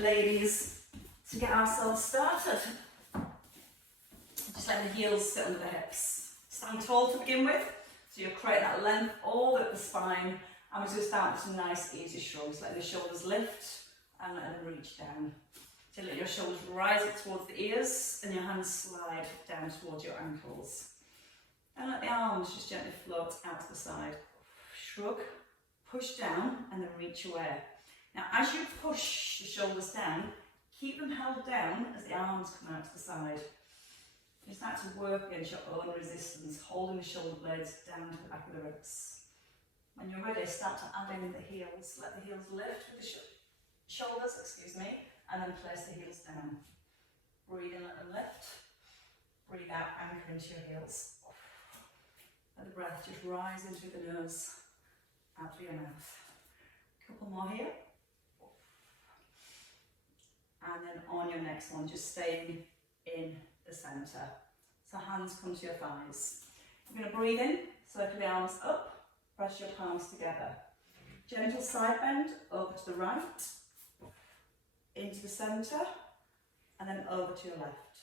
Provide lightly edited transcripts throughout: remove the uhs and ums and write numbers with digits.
ladies, to get ourselves started. Just let the heels sit under the hips. Stand tall to begin with, so you'll create that length all up the spine, and we're going to start with some nice easy shrugs. Let the shoulders lift and let them reach down. So let your shoulders rise up towards the ears and your hands slide down towards your ankles. And let the arms just gently float out to the side. Shrug, push down and then reach away. Now as you push the shoulders down, keep them held down as the arms come out to the side. You start to work against your own resistance, holding the shoulder blades down to the back of the ribs. When you're ready, start to add in the heels. Let the heels lift with the shoulders, and then place the heels down. Breathe in, let them lift. Breathe out, anchor into your heels. Let the breath just rise in through the nose, out through your mouth. A couple more here. And then on your next one, just staying in the centre. So hands come to your thighs. You're going to breathe in, circle the arms up, press your palms together. Gentle side bend, over to the right, into the centre, and then over to your left.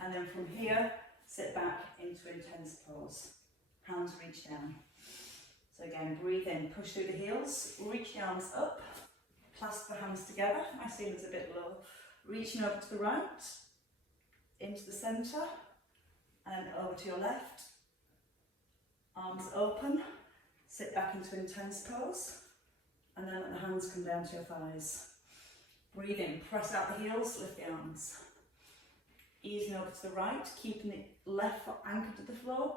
And then from here, sit back into intense pose. Hands reach down. So again, breathe in, push through the heels, reach the arms up, clasp the hands together. My ceiling's a bit low. Reaching over to the right, into the centre, and then over to your left. Arms open, sit back into intense pose, and then let the hands come down to your thighs. Breathe in, press out the heels, lift the arms. Easing over to the right, keeping the left foot anchored to the floor,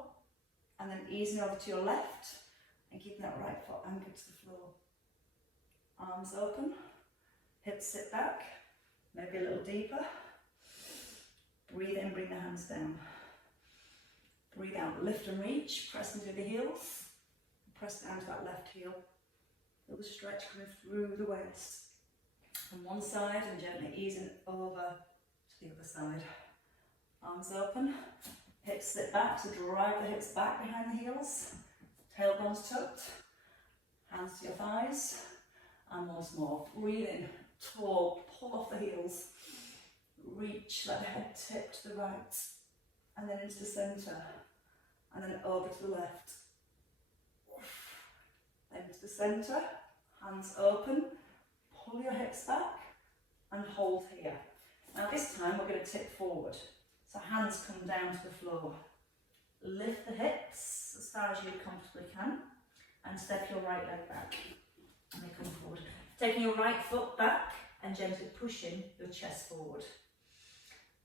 and then easing over to your left, and keeping that right foot anchored to the floor. Arms open, hips sit back, maybe a little deeper. Breathe in, bring the hands down. Breathe out, lift and reach, press into the heels. Press down to that left heel. Little stretch coming through the waist. From one side and gently easing over to the other side. Arms open, hips sit back, so drive the hips back behind the heels. Tailbones tucked, hands to your thighs. And once more, breathe in, tall, pull off the heels. Reach, let the head tip to the right, and then into the centre, and then over to the left. Then to the centre, hands open, pull your hips back, and hold here. Now this time we're going to tip forward, so hands come down to the floor. Lift the hips as far as you comfortably can, and step your right leg back, and then come forward. Taking your right foot back, and gently pushing your chest forward.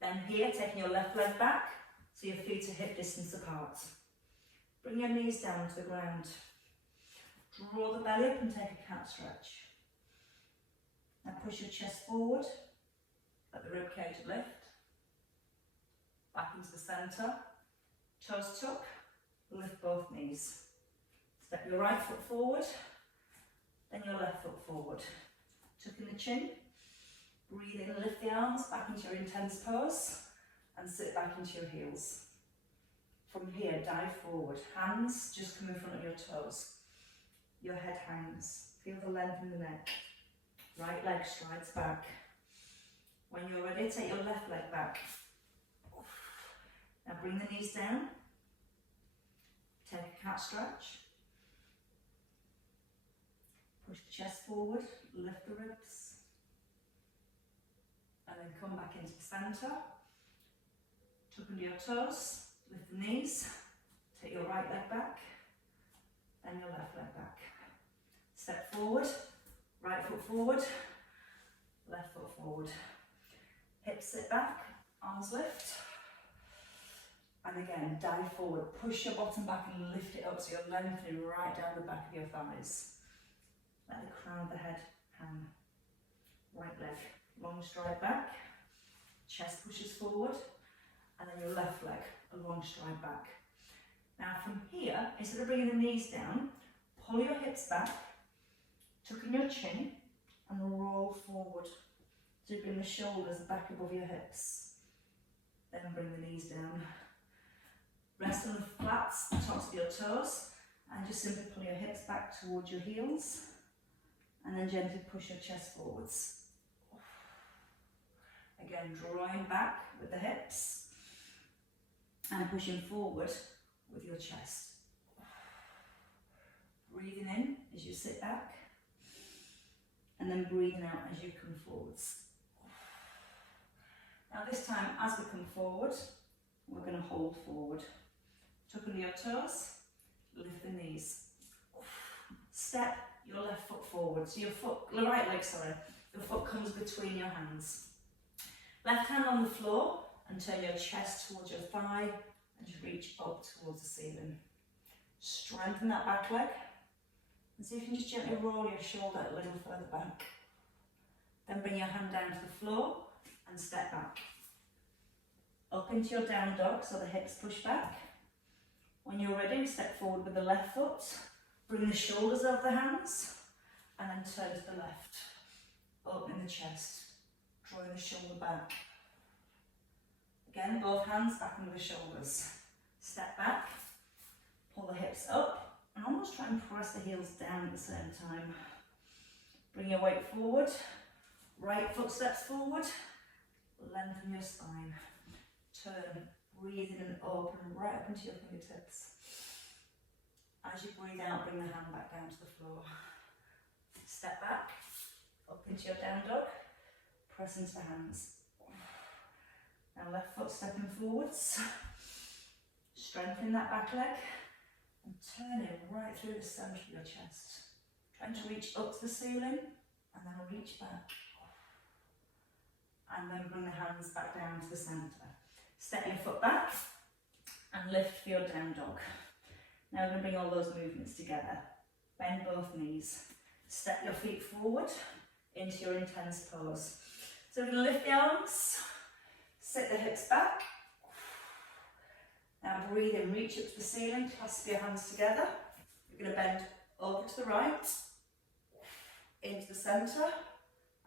Then here, taking your left leg back, so your feet are hip distance apart. Bring your knees down to the ground. Draw the belly up and take a cat stretch. Now push your chest forward, let the ribcage lift. Back into the centre, toes tuck, lift both knees. Step your right foot forward, then your left foot forward. Tuck in the chin. Breathe in, lift the arms back into your intense pose and sit back into your heels. From here, dive forward. Hands just come in front of your toes. Your head hangs. Feel the length in the neck. Right leg strides back. When you're ready, take your left leg back. Now bring the knees down. Take a cat stretch. Push the chest forward, lift the ribs. And then come back into the centre, tuck under your toes, lift the knees, take your right leg back, then your left leg back. Step forward, right foot forward, left foot forward. Hips sit back, arms lift. And again, dive forward, push your bottom back and lift it up so you're lengthening right down the back of your thighs. Let the crown of the head hang. Right leg. Long stride back, chest pushes forward, and then your left leg, a long stride back. Now from here, instead of bringing the knees down, pull your hips back, tuck in your chin, and roll forward. So you bring the shoulders back above your hips. Then bring the knees down. Rest on the flats, the tops of your toes, and just simply pull your hips back towards your heels, and then gently push your chest forwards. Again, drawing back with the hips and pushing forward with your chest. Breathing in as you sit back and then breathing out as you come forwards. Now this time, as we come forward, we're going to hold forward. Tuck under your toes, lift the knees. Step your left foot forward. So your right leg, your foot comes between your hands. Left hand on the floor and turn your chest towards your thigh and just reach up towards the ceiling. Strengthen that back leg and see if you can just gently roll your shoulder a little further back. Then bring your hand down to the floor and step back. Up into your down dog so the hips push back. When you're ready, step forward with the left foot. Bring the shoulders over the hands and then turn to the left. Opening the chest, drawing the shoulder back. Again, both hands back under the shoulders. Step back, pull the hips up and almost try and press the heels down at the same time. Bring your weight forward, right foot steps forward, lengthen your spine. Turn, breathe in and open right up into your fingertips. As you breathe out, bring the hand back down to the floor. Step back, up into your down dog, press into the hands. Now left foot stepping forwards, strengthen that back leg and turn it right through the centre of your chest. Trying to reach up to the ceiling and then reach back. And then bring the hands back down to the centre. Step your foot back and lift for your down dog. Now we're going to bring all those movements together. Bend both knees. Step your feet forward into your intense pose. So we're going to lift the arms, sit the hips back. Now breathe in, reach up to the ceiling, clasp your hands together. You're going to bend over to the right, into the centre,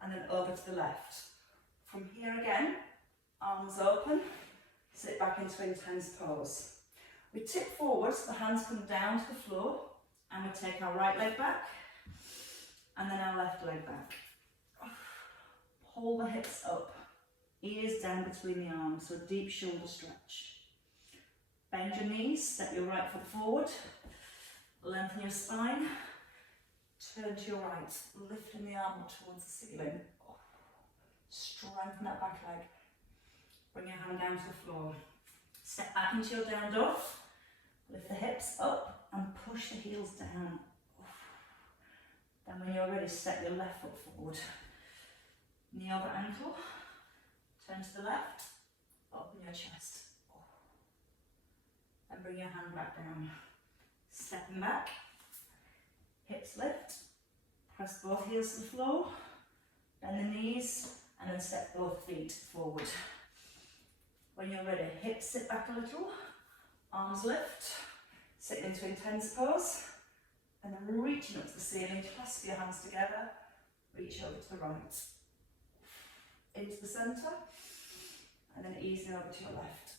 and then over to the left. From here again, arms open, sit back into intense pose. We tip forward so the hands come down to the floor and we take our right leg back and then our left leg back. Pull the hips up, ears down between the arms, so deep shoulder stretch. Bend your knees, step your right foot forward, lengthen your spine, turn to your right, lifting the arm up towards the ceiling. Strengthen that back leg. Bring your hand down to the floor. Step back into your down dog. Lift the hips up and push the heels down. Then when you're ready, step your left foot forward. Knee over ankle. Turn to the left. Open your chest. And bring your hand back down. Stepping back. Hips lift. Press both heels to the floor. Bend the knees. And then step both feet forward. When you're ready, hips sit back a little, arms lift, sit into intense pose, and then reaching up to the ceiling, clasp your hands together, reach over to the right, into the centre, and then easing over to your left.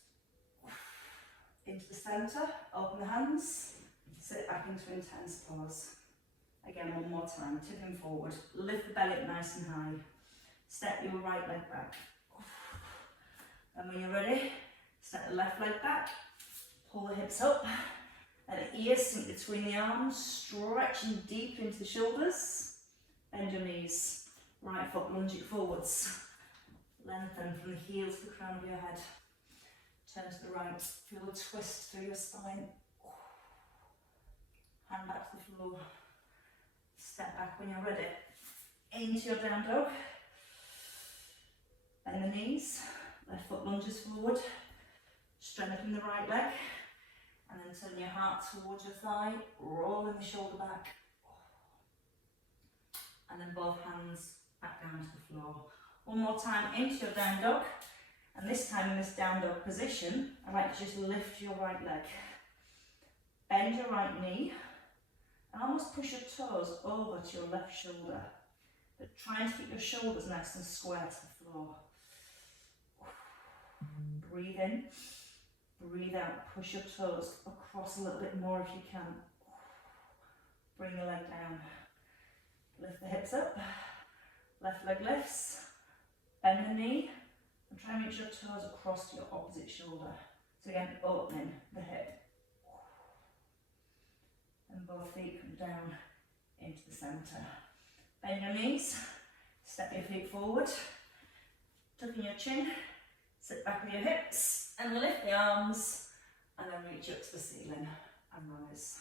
Into the centre, open the hands, sit back into intense pose. Again, one more time, tipping forward, lift the belly up nice and high, step your right leg back. And when you're ready, step the left leg back, pull the hips up, and the ears sink between the arms, stretching deep into the shoulders, bend your knees, right foot lunging forwards, lengthen from the heels to the crown of your head, turn to the right, feel the twist through your spine, hand back to the floor, step back when you're ready, into your down dog, bend the knees, left foot lunges forward, strengthen the right leg, and then turn your heart towards your thigh, rolling the shoulder back, and then both hands back down to the floor. One more time into your down dog, and this time in this down dog position, I'd like to just lift your right leg, bend your right knee, and almost push your toes over to your left shoulder, but try and keep your shoulders nice and square to the floor. Breathe in, breathe out, push your toes across a little bit more if you can. Bring the leg down, lift the hips up, left leg lifts, bend the knee, And try and reach your toes across to your opposite shoulder. So again, opening the hip. And both feet come down into the centre. Bend your knees, step your feet forward, tucking your chin, sit back with your hips, and lift the arms, and then reach up to the ceiling and rise.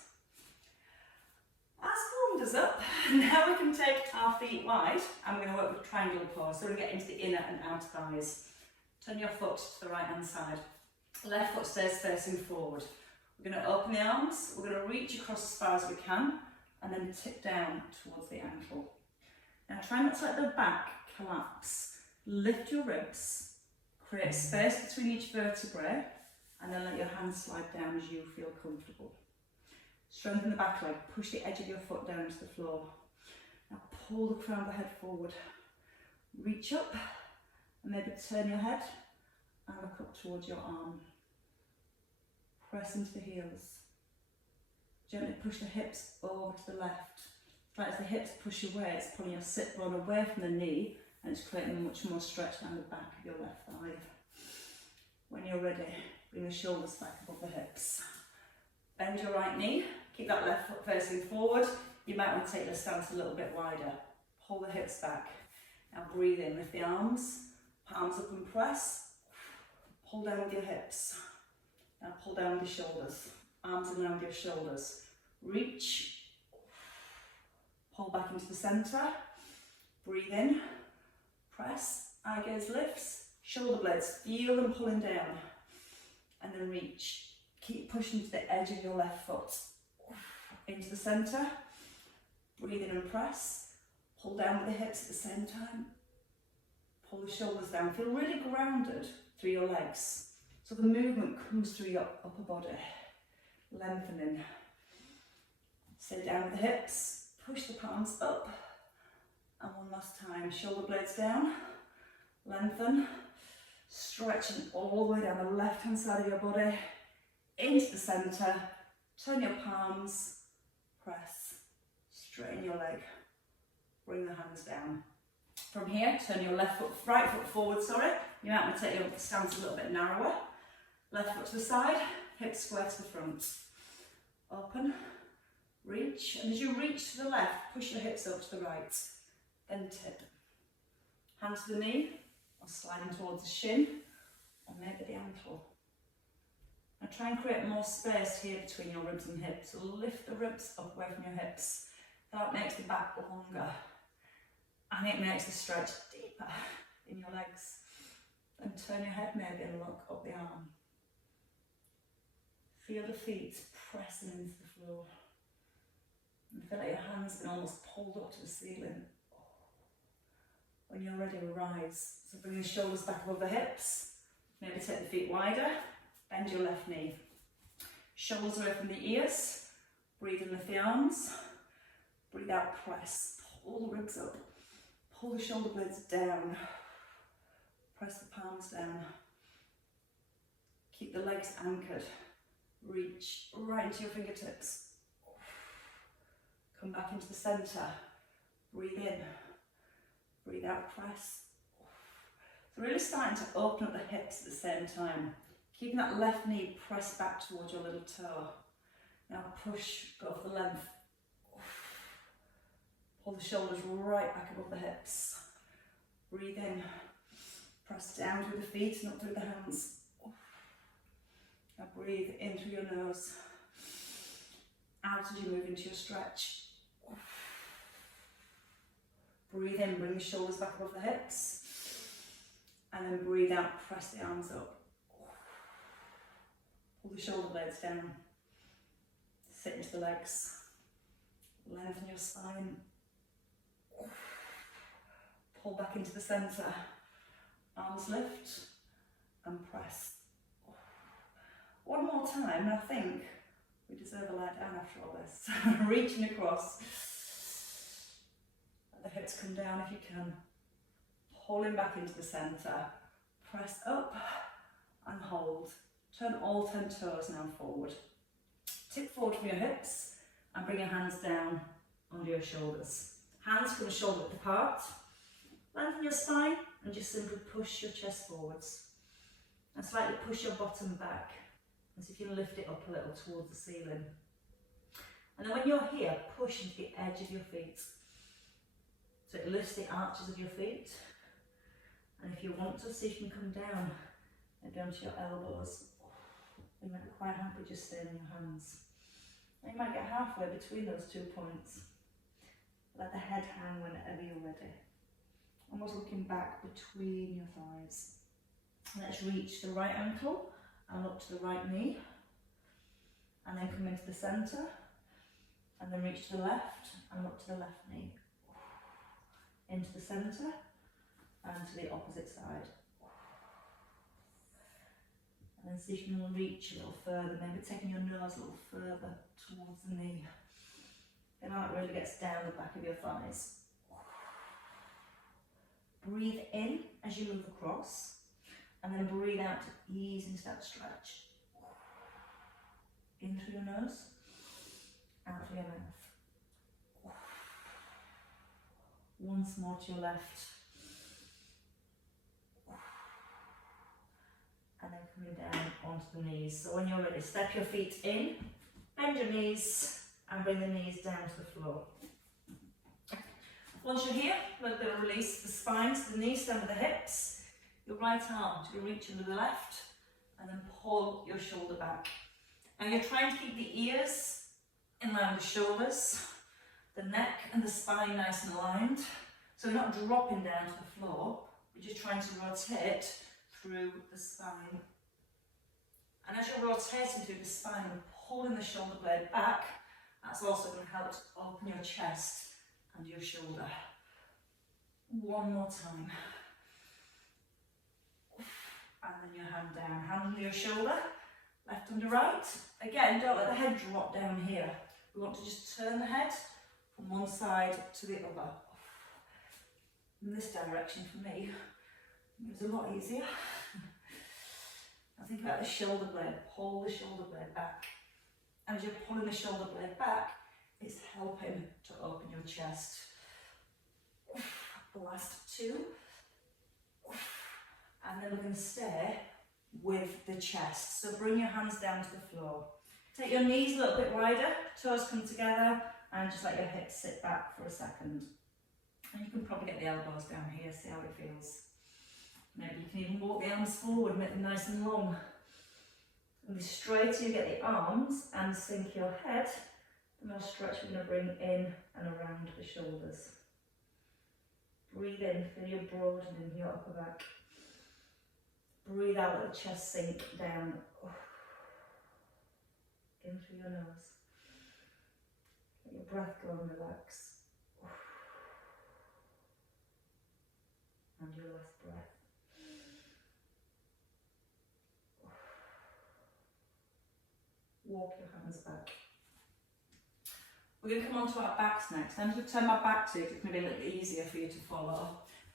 As warmed us up, now we can take our feet wide, and we're going to work with triangle pose. So we're going to get into the inner and outer thighs. Turn your foot to the right hand side. Left foot stays facing forward. We're going to open the arms, we're going to reach across as far as we can, and then tip down towards the ankle. Now try not to let the back collapse. Lift your ribs, create space between each vertebrae, and then let your hands slide down as you feel comfortable. Strengthen the back leg, push the edge of your foot down to the floor. Now pull the crown of the head forward. Reach up, and maybe turn your head and look up towards your arm. Press into the heels. Gently push the hips over to the left. Right as the hips push away, it's pulling your sit bone away from the knee, and it's creating a much more stretch down the back of your left thigh. When you're ready, bring the shoulders back above the hips. Bend your right knee, keep that left foot facing forward. You might want to take the stance a little bit wider. Pull the hips back. Now breathe in, lift the arms, palms up and press. Pull down with your hips. Now pull down with your shoulders. Arms in around your shoulders. Reach. Pull back into the centre. Breathe in. Press. Eye gaze lifts. Shoulder blades, feel them pulling down. And then reach. Keep pushing to the edge of your left foot. Into the centre. Breathe in and press. Pull down with the hips at the same time. Pull the shoulders down. Feel really grounded through your legs. So the movement comes through your upper body. Lengthening. Sit down with the hips. Push the palms up. And one last time. Shoulder blades down. Lengthen. Stretching all the way down the left hand side of your body. Into the centre. Turn your palms. Press. Straighten your leg. Bring the hands down. From here, turn your right foot forward, You might want to take your stance a little bit narrower. Left foot to the side, hips square to the front. Open, reach, and as you reach to the left, push your hips up to the right. Then tip. Hand to the knee, or sliding towards the shin, or maybe the ankle. Now try and create more space here between your ribs and hips. So lift the ribs up away from your hips. That makes the back longer. And it makes the stretch deeper in your legs. And turn your head maybe and look up the arm. Feel the feet pressing into the floor. And feel like your hands are almost pulled up to the ceiling. When you're ready, rise. So bring your shoulders back above the hips. Maybe take the feet wider. Bend your left knee. Shoulders away from the ears. Breathe in, lift the arms. Breathe out, press. Pull the ribs up. Pull the shoulder blades down. Press the palms down. Keep the legs anchored. Reach right into your fingertips. Come back into the centre. Breathe in. Breathe out, press. So really starting to open up the hips at the same time. Keeping that left knee pressed back towards your little toe. Now push, go for the length. Pull the shoulders right back above the hips. Breathe in. Press down through the feet and up through the hands. Now breathe in through your nose. Out as you move into your stretch. Breathe in, bring the shoulders back above the hips. And then breathe out, press the arms up. Pull the shoulder blades down. Sit into the legs. Lengthen your spine. Pull back into the centre. Arms lift and press. One more time, and I think we deserve a lie down after all this. Reaching across. Let the hips come down if you can. Pulling back into the centre. Press up and hold. Turn all 10 toes now forward. Tip forward from your hips and bring your hands down under your shoulders. Hands from the shoulder width apart. Lengthen your spine and just simply push your chest forwards. And slightly push your bottom back. And see if you can lift it up a little towards the ceiling. And then when you're here, push into the edge of your feet. So it lifts the arches of your feet. And if you want to, see if you can come down and down to your elbows. You might be quite happy just staying on your hands. And you might get halfway between those 2 points. Let the head hang whenever you're ready. Almost looking back between your thighs. Let's reach the right ankle and up to the right knee. And then come into the centre. And then reach to the left and up to the left knee. Into the centre and to the opposite side. And then see if you can reach a little further, maybe taking your nose a little further towards the knee. And that really gets down the back of your thighs. Breathe in as you move across, and then breathe out to ease into that stretch. In through your nose, out through your mouth. Once more to your left. And then coming down onto the knees. So when you're ready, step your feet in, bend your knees, and bring the knees down to the floor. Once you're here, a little bit of release the spine to the knees, down to the hips. Your right arm to reach under the left, and then pull your shoulder back. And you're trying to keep the ears in line with the shoulders, the neck and the spine nice and aligned. So you're not dropping down to the floor, you're just trying to rotate through the spine. And as you're rotating through the spine and pulling the shoulder blade back, that's also going to help to open your chest and your shoulder. One more time. And then your hand down, hand under your shoulder, left under right. Again, don't let the head drop down here. We want to just turn the head from one side to the other. In this direction for me, it was a lot easier. Now think about the shoulder blade, pull the shoulder blade back. And as you're pulling the shoulder blade back, it's helping to open your chest. The last two. And then we're going to stay with the chest. So bring your hands down to the floor. Take your knees a little bit wider, toes come together, and just let your hips sit back for a second. And you can probably get the elbows down here, see how it feels. Maybe you can even walk the arms forward, make them nice and long. And the straighter you get the arms and sink your head, the more stretch we're going to bring in and around the shoulders. Breathe in, feel your broadening your upper back. Breathe out, let the chest sink down. In through your nose. Let your breath go and relax. And your last breath. Walk your hands back. We're going to come on to our backs next. I'm going to turn my back to you, it's going to be a little easier for you to follow.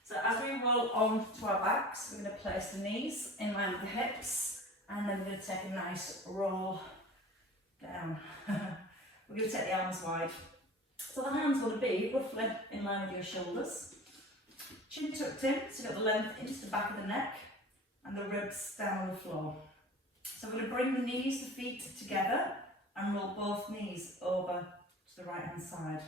So as we roll on to our backs, we're going to place the knees in line with the hips, and then we're going to take a nice roll down. We're going to take the arms wide. So the hands will be roughly in line with your shoulders. Chin tucked in, so you've got the length into the back of the neck, and the ribs down on the floor. So we're going to bring the knees, the feet together, and roll both knees over to the right hand side.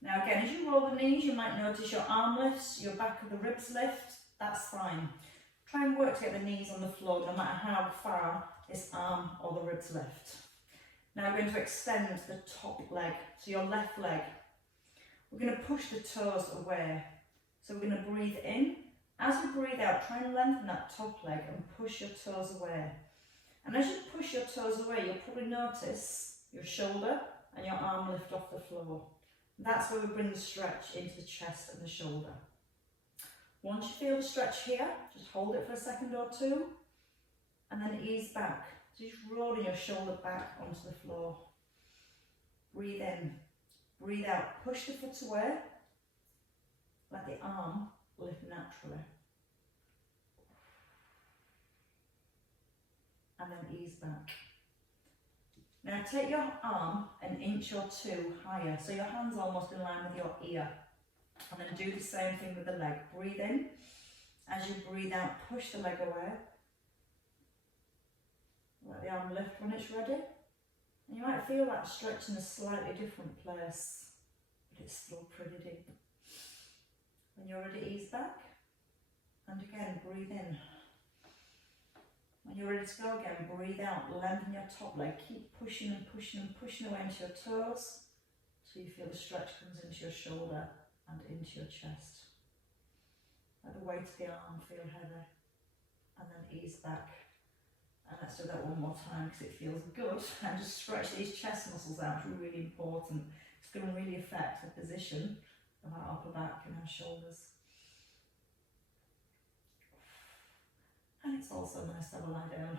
Now again, as you roll the knees, you might notice your arm lifts, your back of the ribs lift. That's fine. Try and work to get the knees on the floor, no matter how far this arm or the ribs lift. Now we're going to extend the top leg, so your left leg. We're going to push the toes away. So we're going to breathe in. As you breathe out, try and lengthen that top leg and push your toes away. And as you push your toes away, you'll probably notice your shoulder and your arm lift off the floor. That's where we bring the stretch into the chest and the shoulder. Once you feel the stretch here, just hold it for a second or two, and then ease back. So just rolling your shoulder back onto the floor. Breathe in, breathe out, push the foot away, let the arm lift naturally. And then ease back. Now take your arm an inch or two higher, so your hand's almost in line with your ear. And then do the same thing with the leg. Breathe in. As you breathe out, push the leg away. Let the arm lift when it's ready. And you might feel that stretch in a slightly different place, but it's still pretty deep. When you're ready, ease back. And again, breathe in. When you're ready to go again, breathe out, lengthen your top leg. Keep pushing and pushing and pushing away into your toes till you feel the stretch comes into your shoulder and into your chest. Let the weight of the arm feel heavy. And then ease back. And let's do that one more time because it feels good. And just stretch these chest muscles out, it's really important. It's going to really affect the position of our upper back and our shoulders. And it's also nice to have a lie down.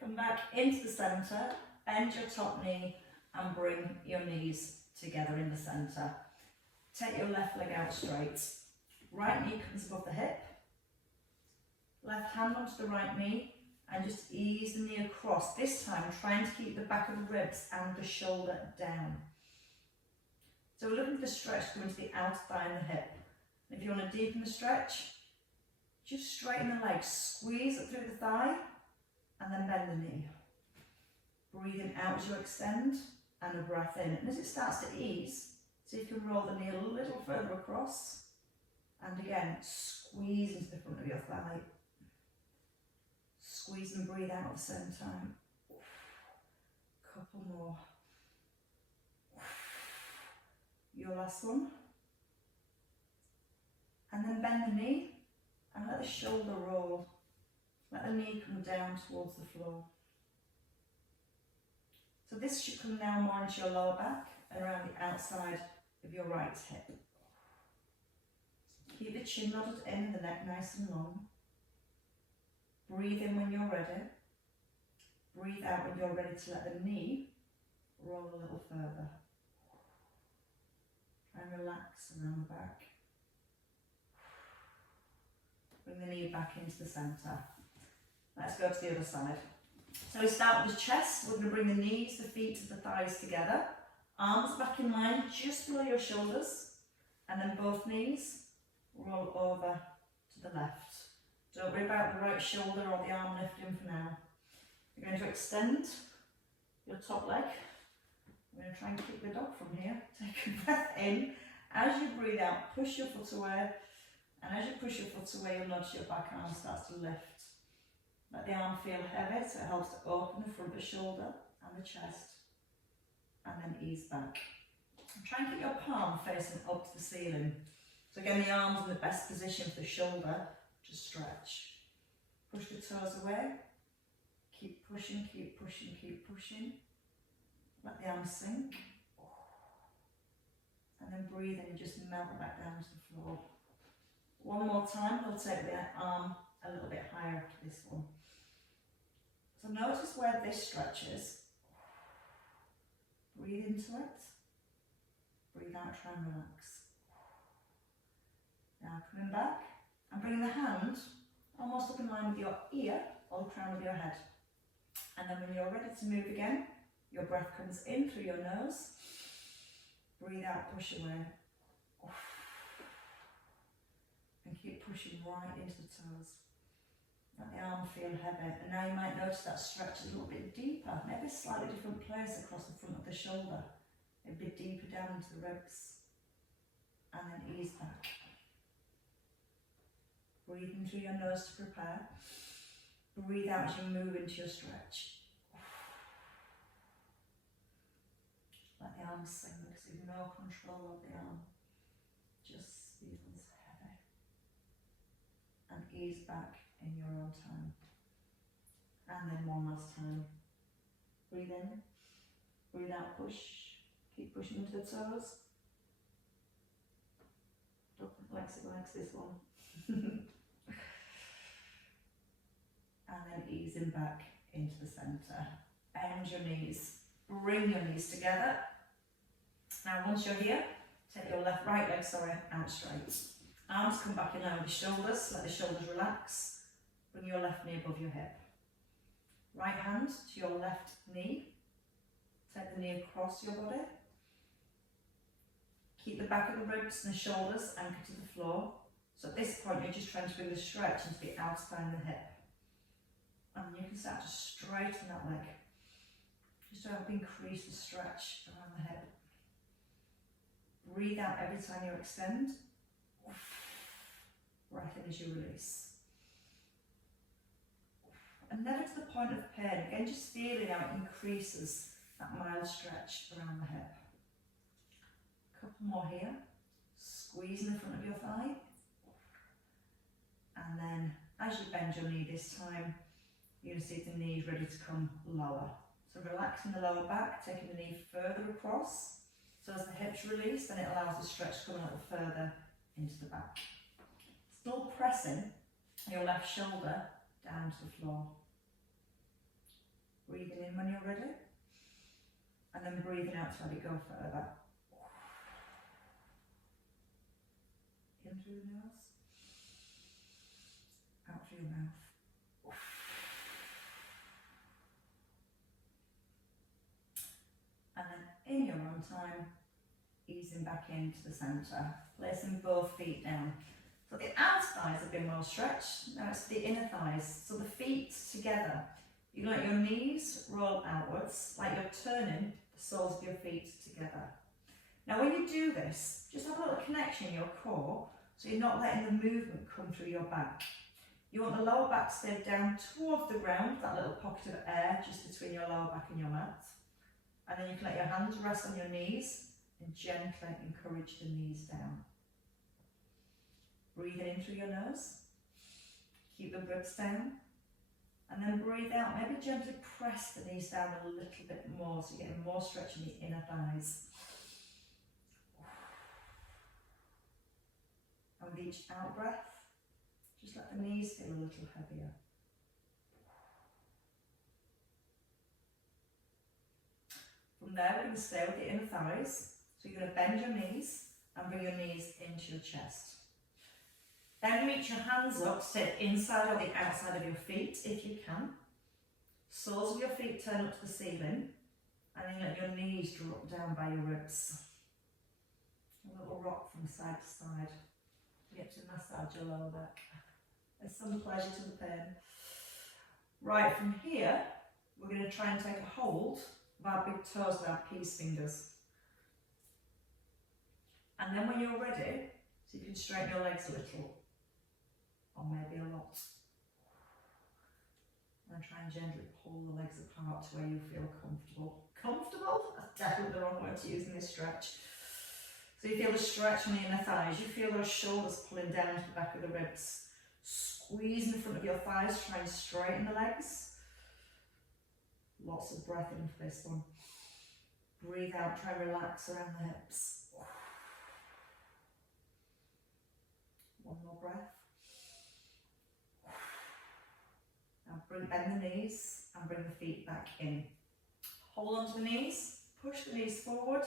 Come back into the centre, bend your top knee and bring your knees together in the centre. Take your left leg out straight. Right knee comes above the hip. Left hand onto the right knee and just ease the knee across. This time trying to keep the back of the ribs and the shoulder down. So we're looking for the stretch going to the outer thigh and the hip. And if you want to deepen the stretch, just straighten the leg, squeeze it through the thigh and then bend the knee. Breathing out as you extend and a breath in. And as it starts to ease, see if you can roll the knee a little further across. And again, squeeze into the front of your thigh. Squeeze and breathe out at the same time. Couple more. Your last one. And then bend the knee and let the shoulder roll. Let the knee come down towards the floor. So this should come now more into your lower back and around the outside of your right hip. Keep the chin nodded in, the neck nice and long. Breathe in when you're ready. Breathe out when you're ready to let the knee roll a little further. Try and relax around the back. Bring the knee back into the centre. Let's go to the other side. So we start with the chest. We're going to bring the knees, the feet and the thighs together. Arms back in line just below your shoulders. And then both knees roll over to the left. Don't worry about the right shoulder or the arm lifting for now. You're going to extend your top leg. I'm going to try and kick the dog from here. Take a breath in. As you breathe out, push your foot away. And as you push your foot away, you'll notice your back arm starts to lift. Let the arm feel heavy, so it helps to open the front of the shoulder and the chest. And then ease back. And try and get your palm facing up to the ceiling. So again, the arm's in the best position for the shoulder to stretch. Push the toes away. Keep pushing, keep pushing, keep pushing. Let the arm sink. And then breathe in and just melt back down to the floor. One more time, we'll take the arm a little bit higher after this one. So notice where this stretches. Breathe into it. Breathe out, try and relax. Now coming back and bring the hand almost up in line with your ear or the crown of your head. And then when you're ready to move again, your breath comes in through your nose. Breathe out, push away. And keep pushing right into the toes. Let the arm feel heavy. And now you might notice that stretch is a little bit deeper, maybe a slightly different place across the front of the shoulder. A bit deeper down into the ribs. And then ease back. Breathe in through your nose to prepare. Breathe out as you move into your stretch. Let the arm sink because you have no control of the arm. Just feels heavy. And ease back in your own time. And then one last time. Breathe in. Breathe out, push. Keep pushing into the toes. Don't flex it like this one. And then easing back into the centre. Bend your knees. Bring your knees together. Now once you're here, take your right leg out straight. Arms come back in line with the shoulders. Let the shoulders relax. Bring your left knee above your hip. Right hand to your left knee. Take the knee across your body. Keep the back of the ribs and the shoulders anchored to the floor. So at this point, you're just trying to bring the stretch into the outline of the hip. And you can start to straighten that leg. Just to help increase the stretch around the hip. Breathe out every time you extend. Breath in as you release. And never to the point of pain. Again, just feeling how it increases that mild stretch around the hip. A couple more here. Squeeze in the front of your thigh. And then, as you bend your knee this time, you're going to see the knee ready to come lower. So relaxing the lower back, taking the knee further across. So as the hips release, then it allows the stretch to come a little further into the back. Still pressing your left shoulder down to the floor. Breathing in when you're ready. And then breathing out to let it go further. In through the nose. Out through your mouth. And then in your own time, easing back into the centre, placing both feet down. So the outer thighs have been well stretched, now it's the inner thighs. So the feet together, you let your knees roll outwards, like you're turning the soles of your feet together. Now when you do this, just have a little connection in your core, so you're not letting the movement come through your back. You want the lower back to stay down towards the ground, that little pocket of air just between your lower back and your mat. And then you can let your hands rest on your knees and gently encourage the knees down. Breathing in through your nose. Keep the ribs down. And then breathe out. Maybe gently press the knees down a little bit more so you're getting more stretch in the inner thighs. And with each out breath, just let the knees feel a little heavier. From there, we're going to stay with the inner thighs. So you're going to bend your knees and bring your knees into your chest. Then reach your hands up, sit inside or the outside of your feet if you can. Soles of your feet turn up to the ceiling, and then let your knees drop down by your ribs. A little rock from side to side. You get to massage your lower back. There's some pleasure to the pain. Right, from here, we're going to try and take a hold of our big toes with our peace fingers. And then when you're ready, so you can straighten your legs a little, or maybe a lot. And try and gently pull the legs apart to where you feel comfortable. Comfortable? That's definitely the wrong word to use in this stretch. So you feel the stretch on the inner thighs, you feel those shoulders pulling down to the back of the ribs. Squeeze in the front of your thighs, try and straighten the legs. Lots of breath in for this one. Breathe out, try and relax around the hips. One more breath. Now bend the knees and bring the feet back in. Hold on to the knees, push the knees forward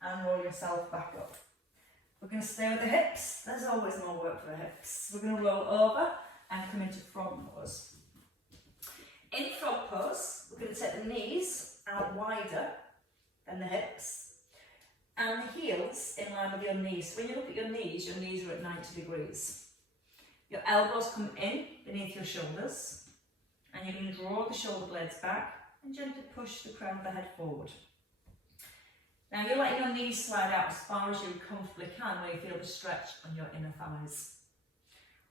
and roll yourself back up. We're going to stay with the hips. There's always more work for the hips. We're going to roll over and come into front pose. In front pose, we're going to take the knees out wider than the hips and the heels in line with your knees. So when you look at your knees are at 90 degrees. Your elbows come in beneath your shoulders, and you're going to draw the shoulder blades back and gently push the crown of the head forward. Now you're letting your knees slide out as far as you comfortably can where you feel the stretch on your inner thighs.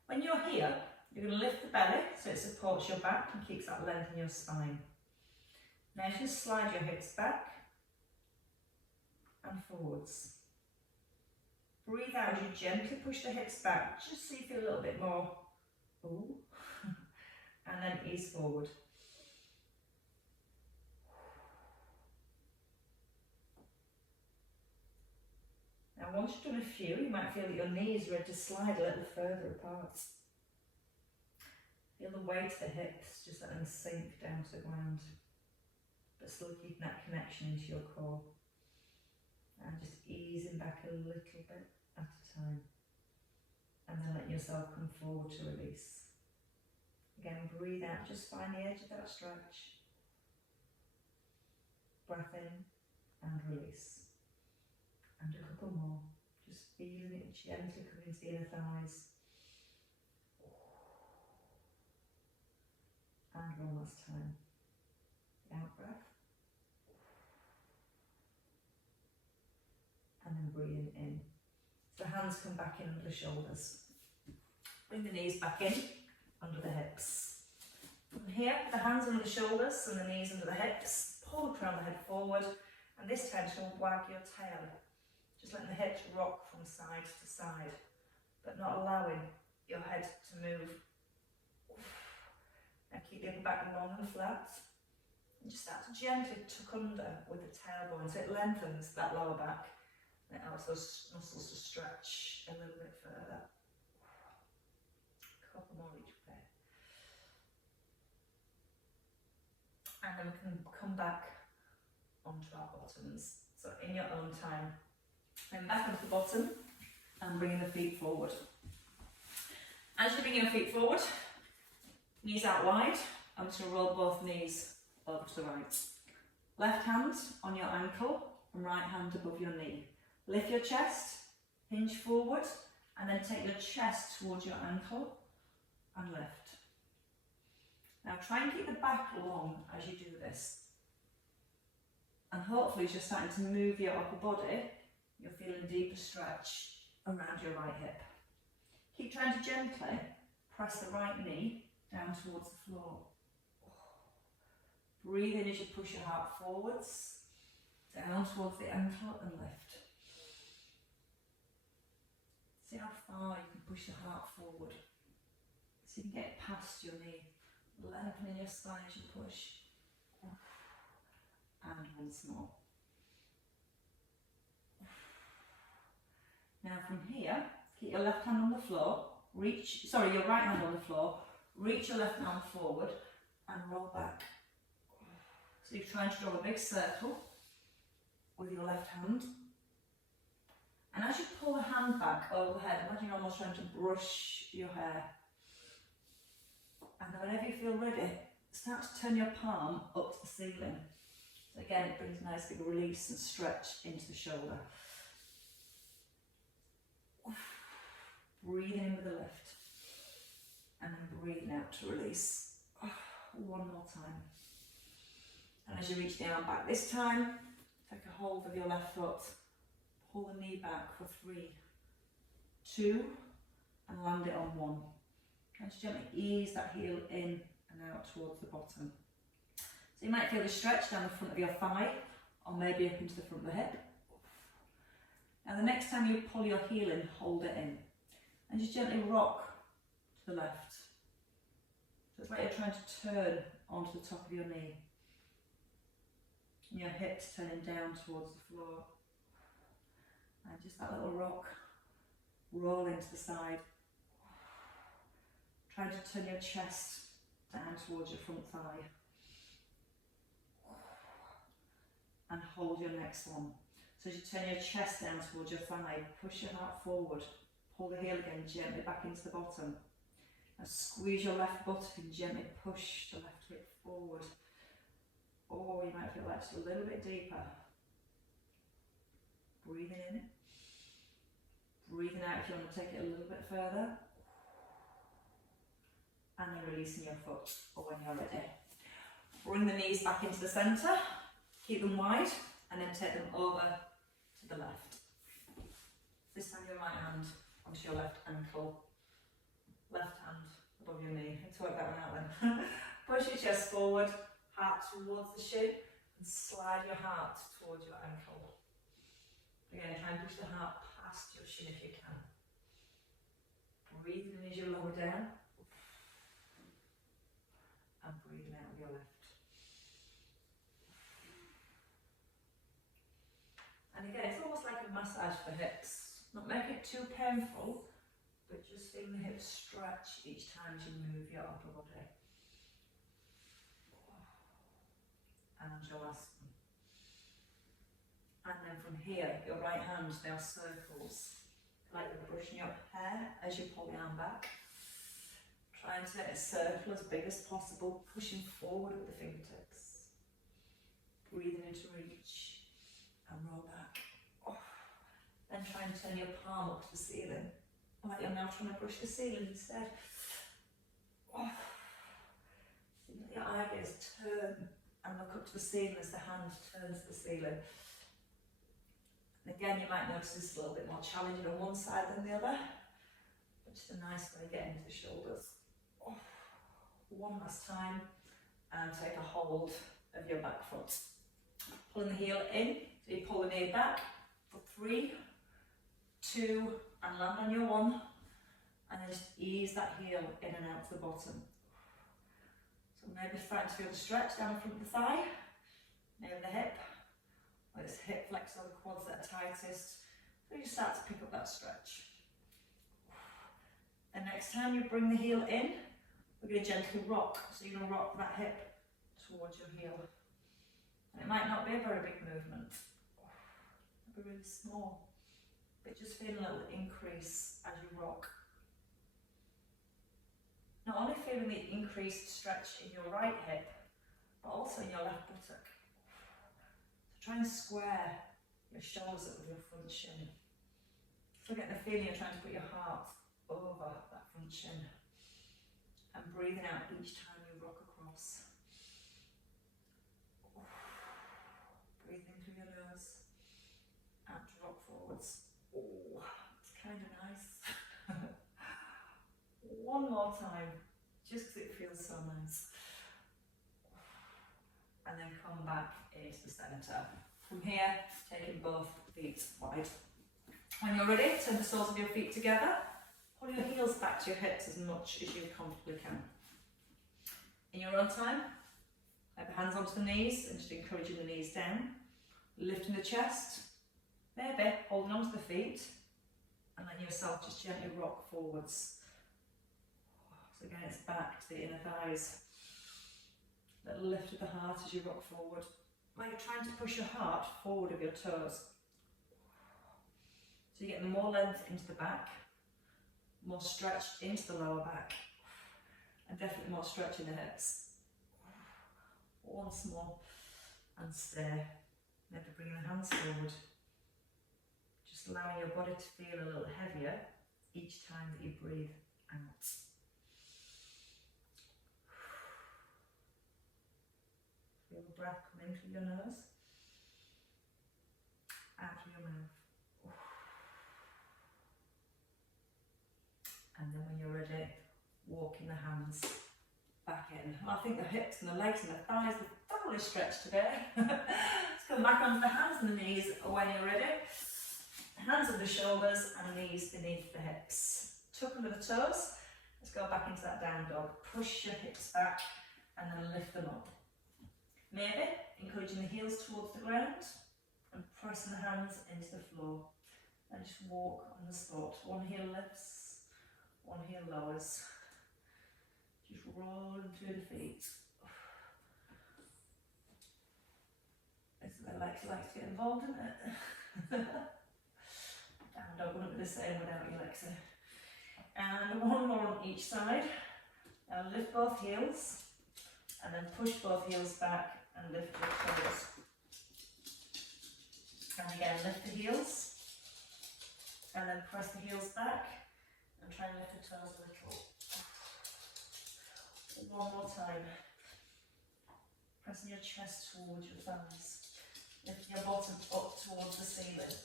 When you're here, you're going to lift the belly so it supports your back and keeps that length in your spine. Now you just slide your hips back and forwards. Breathe out as you gently push the hips back just so you feel a little bit more ooh, and then ease forward. Now once you've done a few, you might feel that your knees are ready to slide a little further apart. Feel the weight of the hips, just let them sink down to the ground, but still keeping that connection into your core. And just easing back a little bit at a time. And then letting yourself come forward to release. Again, breathe out, just find the edge of that stretch. Breath in and release. And a couple more. Just feeling it gently coming into the inner thighs. And one last time. Out breath. And then breathing in. So hands come back in under the shoulders. Bring the knees back in, under the hips. From here, the hands under the shoulders and the knees under the hips. Pull the crown of the head forward. And this time, you'll wag your tail. Just letting the hips rock from side to side, but not allowing your head to move. Now keep the upper back long and flat. And just start to gently tuck under with the tailbone so it lengthens that lower back. And it allows those muscles to stretch a little bit further. A couple more each way. And then we can come back onto our bottoms. So in your own time. Then back onto the bottom and bringing the feet forward. As you bring your feet forward, knees out wide, I'm going to roll both knees over to the right. Left hand on your ankle and right hand above your knee. Lift your chest, hinge forward, and then take your chest towards your ankle and lift. Now try and keep the back long as you do this. And hopefully as you're starting to move your upper body, you're feeling deeper stretch around your right hip. Keep trying to gently press the right knee down towards the floor. Breathe in as you push your heart forwards, down towards the ankle and lift. See how far you can push the heart forward. So you can get past your knee, lengthening your spine as you push. And once more. Now from here, keep your left hand on the floor, your right hand on the floor, reach your left arm forward and roll back. So you're trying to draw a big circle with your left hand. And as you pull the hand back overhead, imagine you're almost trying to brush your hair. And then whenever you feel ready, start to turn your palm up to the ceiling. So again, it brings a nice big release and stretch into the shoulder. Breathing in with the lift. And then breathing out to release. One more time. And as you reach the arm back this time, take a hold of your left foot. Pull the knee back for 3, 2, and land it on 1. And just gently ease that heel in and out towards the bottom. So you might feel the stretch down the front of your thigh, or maybe up into the front of the hip. Now the next time you pull your heel in, hold it in. And just gently rock to the left. So it's like you're trying to turn onto the top of your knee. And your hips turning down towards the floor. And just that little rock, roll into the side. Try to turn your chest down towards your front thigh. And hold your next one. So as you turn your chest down towards your thigh, push your heart forward. Pull the heel again gently back into the bottom. And squeeze your left buttock and gently push the left hip forward. Or you might feel that just a little bit deeper. Breathing in. Breathing out if you want to take it a little bit further. And then releasing your foot or when you're ready. Bring the knees back into the centre. Keep them wide and then take them over to the left. This time your right hand onto your left ankle. Left hand above your knee. Let's work that one out then. Push your chest forward, heart towards the shin and slide your heart towards your ankle. Again, try and push the heart past your shin if you can. Breathing in as you lower down. And breathing out with your left. And again, it's almost like a massage for hips. Not make it too painful, but just feeling the hips stretch each time as you move your upper body. And your last one. And then from here, your right hand now circles, like you're brushing your hair as you pull the arm back. Try and take a circle as big as possible, pushing forward with the fingertips. Breathing into reach and roll back. Then try and turn your palm up to the ceiling. Like you're now trying to brush the ceiling instead. Oh. So you let your eye gaze turn and look up to the ceiling as the hand turns to the ceiling. And again, you might notice this is a little bit more challenging on one side than the other, but just a nice way to get into the shoulders. Oh. One last time, and take a hold of your back foot. Pulling the heel in, so you pull the knee back for 3, 2, and land on your 1, and then just ease that heel in and out to the bottom. So maybe starting to feel the stretch down the front of the thigh, maybe the hip, or this hip flex or the quads that are tightest, so you start to pick up that stretch. And next time you bring the heel in, we're going to gently rock, so you're going to rock that hip towards your heel. And it might not be a very big movement, it might be really small, but just feel a little increase as you rock. Not only feeling the increased stretch in your right hip, but also in your left buttock. So try and square your shoulders up with your front shin. So get the feeling you're trying to put your heart over that front shin. And breathing out each time you rock across. Breathe in through your nose and rock forwards. Oh, it's kind of nice. One more time, just because it feels so nice. And then come back into the centre. From here, taking both feet wide. When you're ready, turn the soles of your feet together. Pull your heels back to your hips as much as you comfortably can. In your own time, have your hands onto the knees and just encouraging the knees down. Lifting the chest, maybe holding onto the feet, and letting yourself just gently rock forwards. So again, it's back to the inner thighs. That lift of the heart as you rock forward. Like you're trying to push your heart forward with your toes. So you're getting more length into the back, more stretch into the lower back, and definitely more stretch in the hips. Once more, and stay. Maybe bringing the hands forward. Just allowing your body to feel a little heavier each time that you breathe out. Feel the breath come in through your nose, out through your mouth. And then when you're ready, walking the hands back in. I think the hips and the legs and the thighs are thoroughly stretched today. Let's come back onto the hands and the knees when you're ready. Hands under the shoulders and knees beneath the hips. Tuck under the toes. Let's go back into that down dog. Push your hips back and then lift them up. Maybe encouraging the heels towards the ground and pressing the hands into the floor. And just walk on the spot. One heel lifts, one heel lowers. Just rolling through the feet. It's a bit like to get involved in it. Down dog wouldn't be the same without you, Lexi. And one more on each side. Now lift both heels and then push both heels back and lift your toes. And again, lift the heels and then press the heels back and try and lift the toes a little. One more time. Pressing your chest towards your thumbs. Lifting your bottom up towards the ceiling.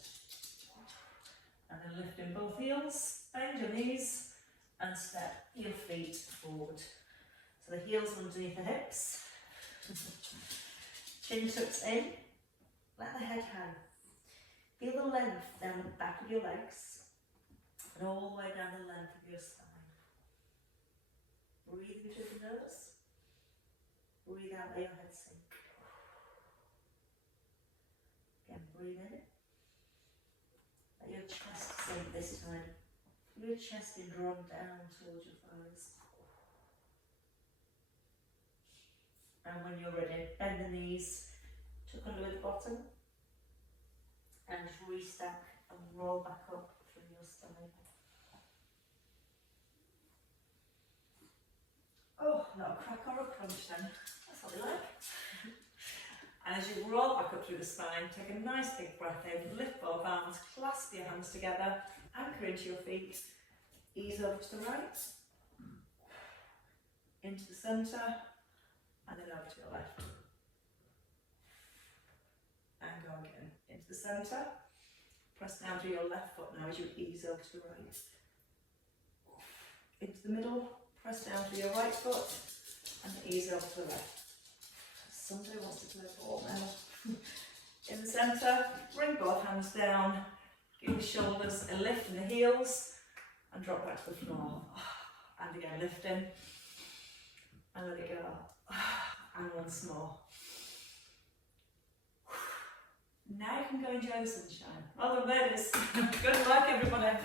And then lifting both heels, bend your knees and step your feet forward. So the heels underneath the hips. Chin tucks in. Let the head hang. Feel the length down the back of your legs and all the way down the length of your spine. Breathe through the nose. Breathe out, let your head sink. Again, breathe in. Let your chest sink this time. Feel your chest be drawn down towards your thighs. And when you're ready, bend the knees, tuck under the bottom, and just restack and roll back up through your stomach. Oh, not a crack or a crunch then. That's what we like. And as you roll back up through the spine, take a nice big breath in, lift both arms, clasp your hands together, anchor into your feet, ease over to the right, into the centre, and then over to your left. And go again, into the centre, press down through your left foot now as you ease over to the right. Into the middle, press down through your right foot, and ease over to the left. Somebody wants to play ball now. In the centre, bring both hands down, give the shoulders a lift in the heels, and drop back to the floor. And again, lifting, and let it go. And once more. Now you can go enjoy the sunshine. Well done, ladies. Good luck, everybody.